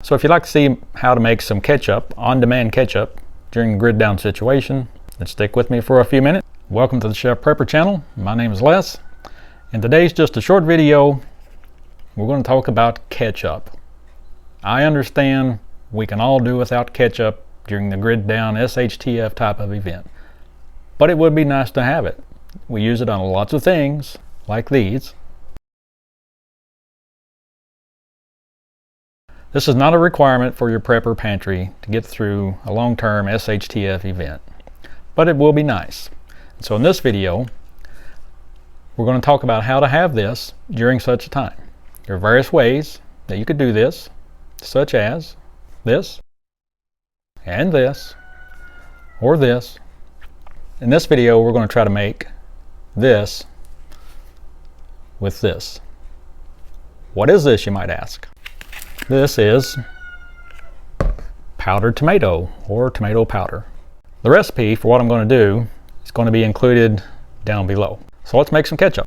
So if you'd like to see how to make some ketchup, on-demand ketchup, during a grid down situation, then stick with me for a few minutes. Welcome to the Chef Prepper channel. My name is Les, and today's just a short video. We're going to talk about ketchup. I understand we can all do without ketchup during the grid down SHTF type of event, but it would be nice to have it. We use it on lots of things, like these. This is not a requirement for your Prepper Pantry to get through a long-term SHTF event, but it will be nice. So in this video, we're going to talk about how to have this during such a time. There are various ways that you could do this, such as this, and this, or this. In this video, we're going to try to make this with this. What is this, you might ask? This is powdered tomato or tomato powder. The recipe for what I'm going to do is going to be included down below. So let's make some ketchup.